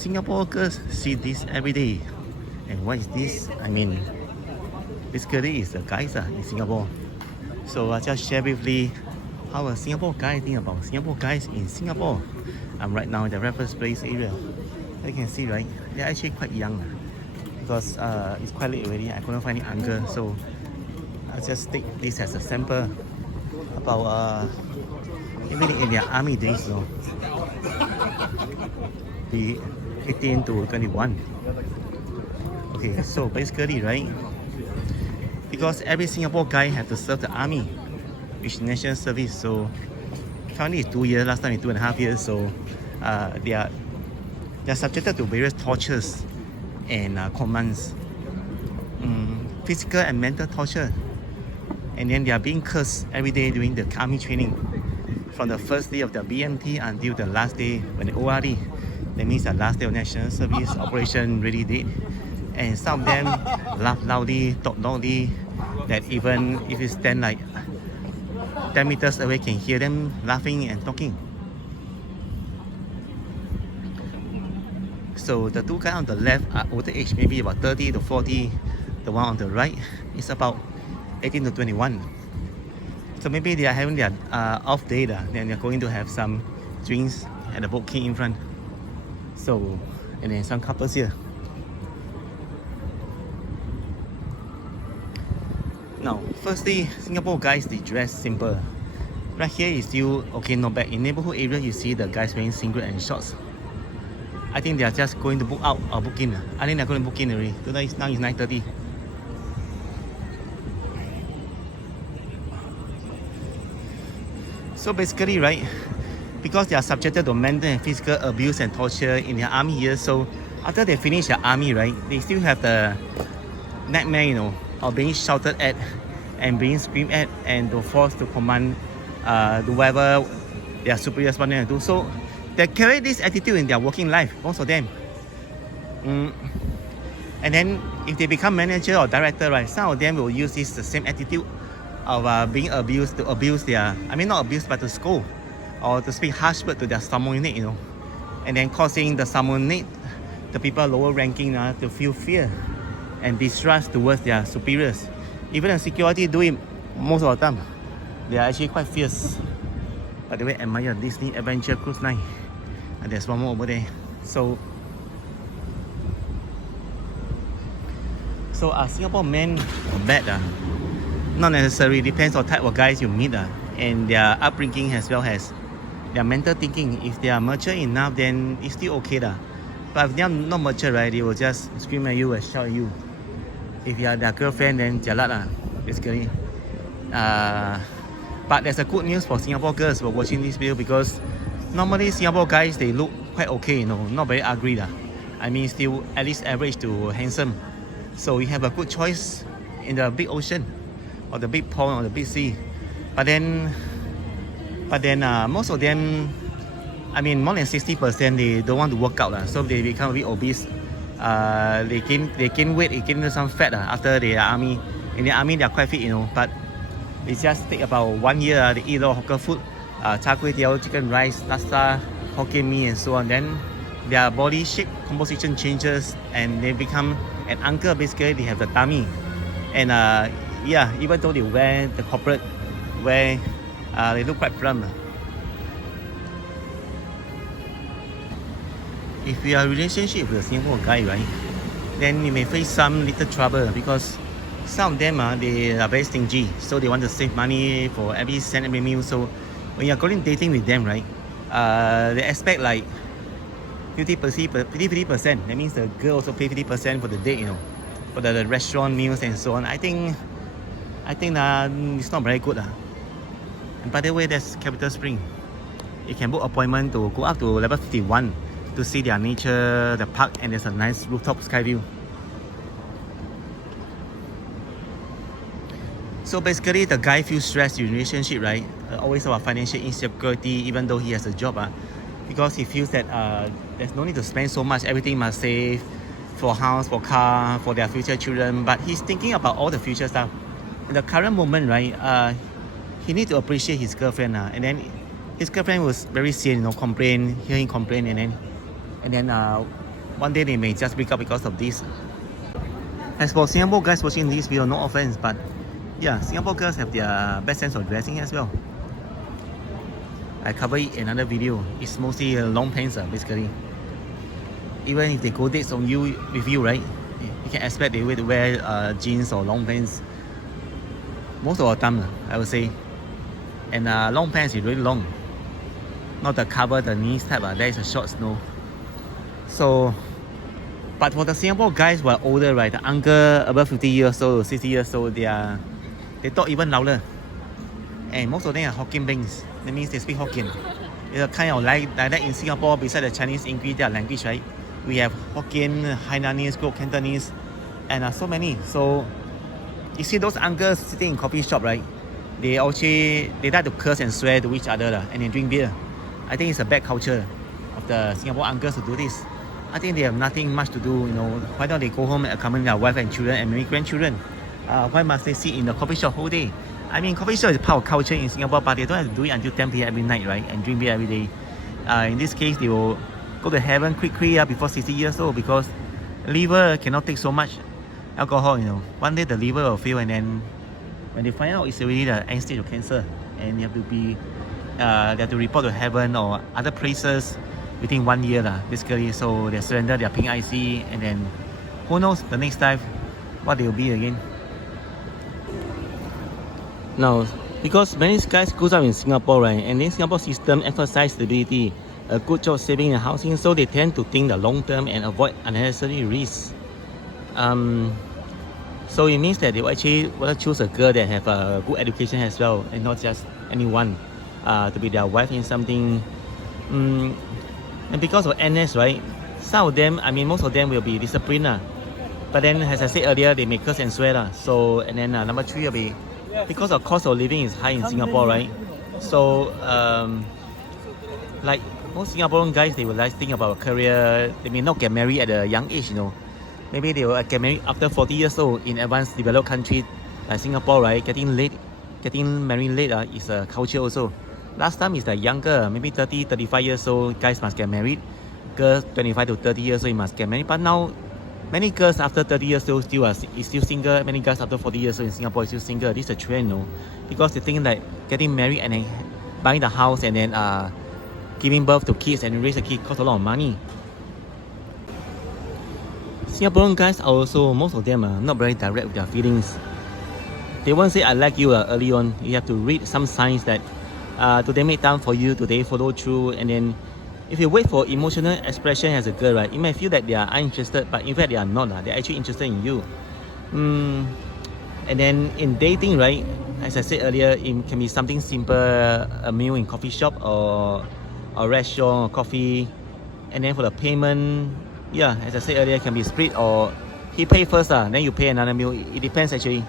Singapore girls see this every day. And what is this? I mean, basically it's the guys in Singapore. So I just share briefly how a Singapore guy think about Singapore guys in Singapore. I'm right now in the Raffles Place area. You can see, right? They're actually quite young because it's quite late already. I couldn't find any uncle, so I'll just take this as a sample about even in their army days, the 18 to 21. Okay, so basically, right? Because every Singapore guy have to serve the army, which is national service. So currently it's 2 years. Last time it's 2.5 years. So they are subjected to various tortures and commands, physical and mental torture. And then they are being cursed every day during the army training, from the first day of the BMT until the last day when the ORD. That means the last day of national service operation really did. And some of them laugh loudly, talk loudly, that even if you stand like 10 meters away, can hear them laughing and talking. So the two guys on the left are older age, maybe about 30 to 40. The one on the right is about 18 to 21. So maybe they are having their off day, then they're going to have some drinks at the Boat King in front. So, and then some couples here. Now, firstly, Singapore guys, they dress simple. Right here is still okay, not bad. In neighborhood area, you see the guys wearing singlet and shorts. I think they are just going to book out or book in. I think they're going to book in already. Now it's 9:30. So basically, right, because they are subjected to mental and physical abuse and torture in their army years, so after they finish their army, right, they still have the nightmare, of being shouted at and being screamed at and to forced to command to whatever their superiors want them to do. So they carry this attitude in their working life, most of them. And then if they become manager or director, right, some of them will use the same attitude of being abused to abuse their, not abused, but to scold or to speak harsh word to their subordinate, and then causing the subordinate, the people lower ranking, to feel fear and distrust towards their superiors. Even the security do it most of the time. They are actually quite fierce. By the way, admire Disney Adventure Cruise Line. And there's one more over there. So are Singapore men bad? Not necessarily. Depends on type of guys you meet and their upbringing as well as their mental thinking. If they are mature enough, then it's still okay. But if they are not mature, right, they will just scream at you and shout at you. If you are their girlfriend, then jialat basically. But there's a good news for Singapore girls who are watching this video, because normally Singapore guys, they look quite okay, not very ugly. Still at least average to handsome. So we have a good choice in the big ocean or the big pond or the big sea. But then most of them, more than 60%, they don't want to work out, so they become a bit obese. They gain weight, they gain some fat after their army. In the army, they are quite fit, but it just take about 1 year. They eat a lot of hawker food, char kway teow, chicken rice, laksa, Hokkien mee, and so on. Then their body shape composition changes, and they become an uncle. Basically, they have the tummy, and even though they wear the corporate wear, they look quite plump. If you are in a relationship with a Singapore guy, right, then you may face some little trouble, because some of them they are very stingy, so they want to save money for every cent, every meal. So when you are going dating with them, right, they expect like 50%. That means the girl also pay 50% for the date, for the restaurant meals and so on. I think it's not very good. And by the way, there's Capital Spring. You can book appointment to go up to level 51 to see their nature, the park, and there's a nice rooftop sky view. So basically, the guy feels stressed in relationship, right? Always about financial insecurity, even though he has a job, because he feels that there's no need to spend so much. Everything must save for house, for car, for their future children. But he's thinking about all the future stuff. In the current moment, right, he needs to appreciate his girlfriend, and then his girlfriend was very sian, hear him complain, and then one day they may just break up because of this. As for Singapore guys watching this video, no offense, but yeah, Singapore girls have their best sense of dressing as well. I cover it in another video. It's mostly long pants basically. Even if they go dates on you with you, right? You can expect they will wear jeans or long pants. Most of the time, I would say. And long pants is really long. Not the cover the knees type. That is a short no. So, but for the Singapore guys who are older, right? The uncle above 50 years old, 60 years old, they talk even louder. And most of them are Hokkien Bings. That means they speak Hokkien. It's a kind of like that in Singapore, beside the Chinese English, their language, right? We have Hokkien, Hainanese, Cantonese, and so many. So you see those uncles sitting in coffee shop, right? They like to curse and swear to each other and then drink beer. I think it's a bad culture of the Singapore uncles to do this. I think they have nothing much to do, you know. Why don't they go home and accompany their wife and children and maybe grandchildren? Why must they sit in the coffee shop whole day? I mean, coffee shop is part of culture in Singapore, but they don't have to do it until 10 p.m. every night, right? And drink beer every day. In this case, they will go to heaven quickly before 60 years old because liver cannot take so much alcohol, you know. One day the liver will fail, and then when they find out it's already the end stage of cancer, and you have to be they have to report to heaven or other places within 1 year basically. So they surrender their pink IC, and then who knows the next life what they will be again. Now, because many guys goes up in Singapore, right, and then Singapore system emphasize stability, a good job saving and housing, so they tend to think the long term and avoid unnecessary risks. So it means that they will actually want to choose a girl that have a good education as well, and not just anyone to be their wife in something. And because of NS, right, some of them, I mean most of them will be disciplined. But then, as I said earlier, they may curse and swear. So, and then number 3 will be, because the cost of living is high in Singapore, right? So, like most Singaporean guys, they will like think about a career. They may not get married at a young age, you know. Maybe they will get married after 40 years old in advanced developed country like Singapore, right? Getting married late is a culture also. Last time is the younger, maybe 30, 35 years old guys must get married. Girls 25 to 30 years old must get married. But now, many girls after 30 years old is still single. Many guys after 40 years old in Singapore is still single. This is a trend, no? Because they think that getting married and then buying the house and then giving birth to kids and raise a kid costs a lot of money. Singaporean guys are also, most of them are not very direct with their feelings. They won't say I like you early on. You have to read some signs that today make time for you, today follow through, and then if you wait for emotional expression as a girl, right, you may feel that they are uninterested, but in fact they are not. They're actually interested in you. And then in dating, right, as I said earlier, it can be something simple, a meal in coffee shop or a restaurant or coffee. And then for the payment, yeah, as I said earlier, it can be split or he pay first, then you pay another meal. It depends actually.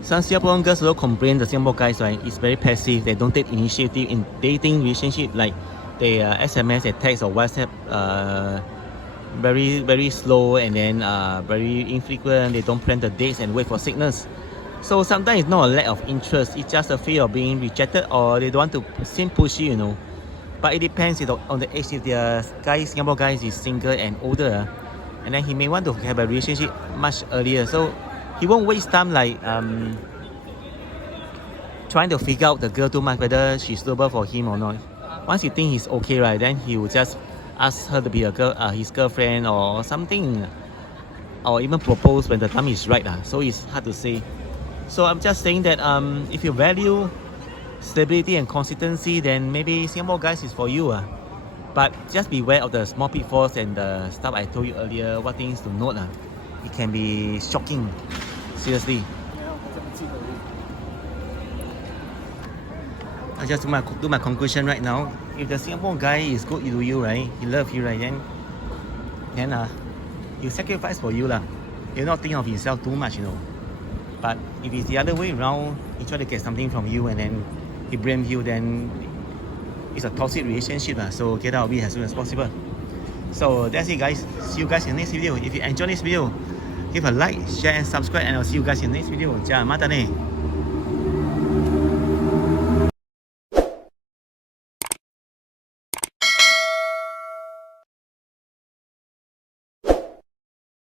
Some Singaporean girls also complain the Singapore guys, right, is very passive. They don't take initiative in dating relationship, like they SMS, they text or WhatsApp very, very slow, and then very infrequent. They don't plan the dates and wait for signals. So sometimes it's not a lack of interest, it's just a fear of being rejected, or they don't want to seem pushy, you know. But it depends on the age. If the Singapore guy is single and older, and then he may want to have a relationship much earlier. So he won't waste time like trying to figure out the girl too much, whether she's suitable for him or not. Once he thinks he's okay, right, then he will just ask her to be his girlfriend or something, or even propose when the time is right. So it's hard to say. So I'm just saying that if you value stability and consistency, then maybe Singapore guys is for you. But just beware of the small pitfalls and the stuff I told you earlier, what things to note. It can be shocking, seriously. I just do my conclusion right now. If the Singapore guy is good to you, right, he loves you, right, then you sacrifice for you. He'll not think of himself too much, you know. But if it's the other way around, he try to get something from you and then he blames you, then it's a toxic relationship. So get out of it as soon as possible. So that's it, guys. See you guys in the next video. If you enjoyed this video, give a like, share and subscribe, and I'll see you guys in the next video. じゃあまたね。